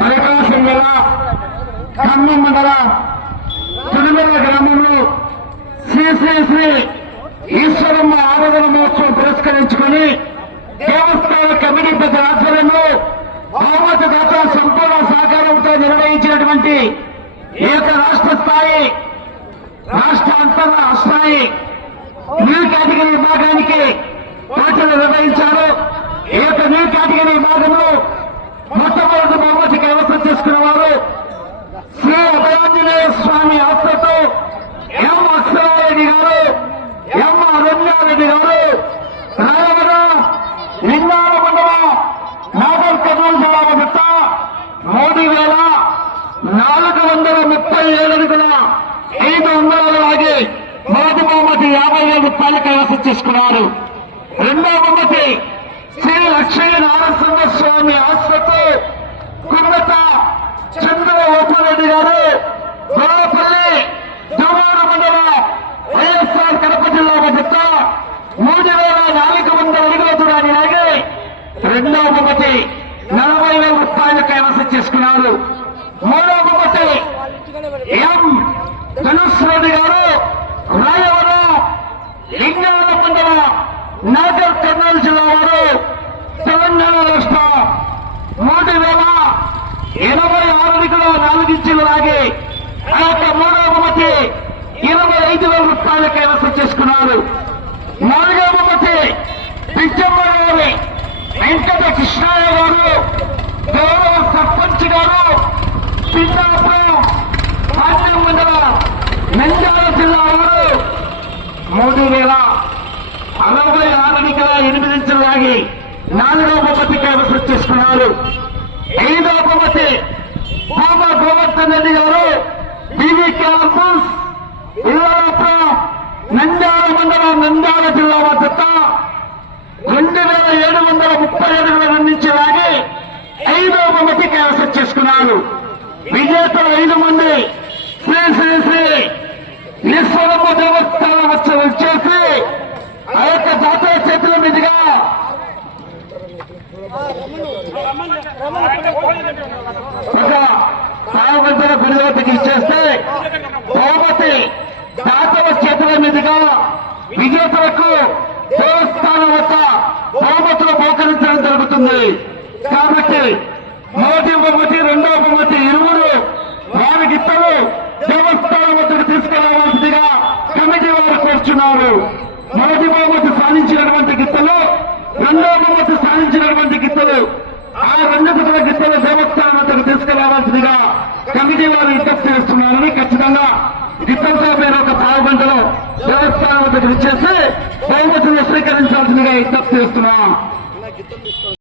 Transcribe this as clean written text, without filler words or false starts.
ప్రకాశం జిల్లా ఖమ్మం మండల తిరుమల గ్రామంలో శ్రీ శ్రీ శ్రీ ఈశ్వరమ్మ ఆరాధన మహోత్సవం పురస్కరించుకుని దేవస్థాన కమిటీ పెద్ద ఆధ్వర్యంలో బహుమతి దాత సంపూర్ణ సహకారంతో నిర్వహించినటువంటి ఏక రాష్ట్ర స్థాయి రాష్ట్ర అంతర్రాష్ట్ర స్థాయి న్యూ కేటగిరీ విభాగానికి పోటీలు నిర్వహించారు. ఏక న్యూ కేటగిరీ విభాగంలో మొట్టమొదటి బహుమతి కైవసం చేసుకున్న వారు శ్రీ అభయాంజనేయ స్వామి ఆత్మతో ఎం అక్షరారెడ్డి గారు, ఎం అరణ్యారెడ్డి గారు, రాయవర లింగాల మండల నాగర్ కర్నూలు జిల్లా వద్ద 3,437 అడుగుల 5 అంగుళాలు లాగి మొదటి బహుమతి 50,000 రూపాయలు కైవసం చేసుకున్నారు. రెండవ బహుమతి శ్రీ లక్ష్మీనారాయణ స్వామి ఆశ్రతో కుమ్మత చంద్ర ఓపారెడ్డి గారు, గోపల్లి దువ్వూరు మండల వైఎస్ఆర్ కడప జిల్లా వద్ద 3,400 అడుగుల దూరాన్ని లాగి రెండవ బహుమతి 40,000 రూపాయలు కైవసం చేసుకున్నారు. మూడవ బహుమతి ఎం ధనుష్ రెడ్డి గారు, రాయవర లింగాల మండల నాగర్ కర్నూలు జిల్లా వారు, తెలంగాణ రాష్ట్ర 3,086 అడుగుల 4 ఇంచులు లాగి ఆ యొక్క మూడవ బహుమతి 25,000 రూపాయలు కైవసం చేసుకున్నారు. నాలుగవ బహుమతి పిచ్చమ్మ గారి వెంకట కృష్ణయ్య గారు, గౌరవ సర్పంచ్ గారు, పిన్నాపురం పాట్యం మండల నంద్యాల జిల్లా వారు 3,066 అడుగుల 8 ఇంచులు లాగి 4వ బహుమతి కైవసం చేసుకున్నారు. 5వ బహుమతి భూమ గోవర్ధన్ రెడ్డి గారు, బీవీ క్యాంపస్ ఇల్లాపురం నంద్యాల మండల నంద్యాల జిల్లా వద్ద 2,730 అడుగుల 2 ఇంచులు లాగి 5వ బహుమతి కైవసం చేసుకున్నారు. విజేతలు 5 మంది శ్రీ శ్రీ శ్రీ ఈశ్వరమ్మ దేవస్థానం వచ్చేసి ఆ యొక్క జాతర చేతుల మీదుగా ఒక సాగుబంధన గుడివద్దకి ఇచ్చేస్తే బహుమతి దాతల చేతుల మీదుగా విజేతలకు దేవస్థానం వద్ద బహుమతులు బహుకరించడం జరుగుతుంది. కాబట్టి మొదటి బహుమతి, రెండవ బహుమతి ఇరువురు వారి గిత్తలు దేవస్థానం వద్దకు తీసుకెళ్లవలసిందిగా కమిటీ వారు కోరుచున్నారు. మొదటి బహుమతి సాధించినటువంటి గిత్తలు, రెండవ బహుమతి సాధించినటువంటి గిత్తలు, ఆ 2 గిత్తల గిత్తలు దేవస్థానం వద్దకు తీసుకెళ్లవలసిందిగా కమిటీ వారు విజ్ఞప్తి చేస్తున్నారని, ఖచ్చితంగా గిత్తలతో మీరు ఒక పావు గంటలో దేవస్థానం వద్దకు ఇచ్చేసి బహుమతులు స్వీకరించాల్సిందిగా విజ్ఞప్తి చేస్తున్నాం.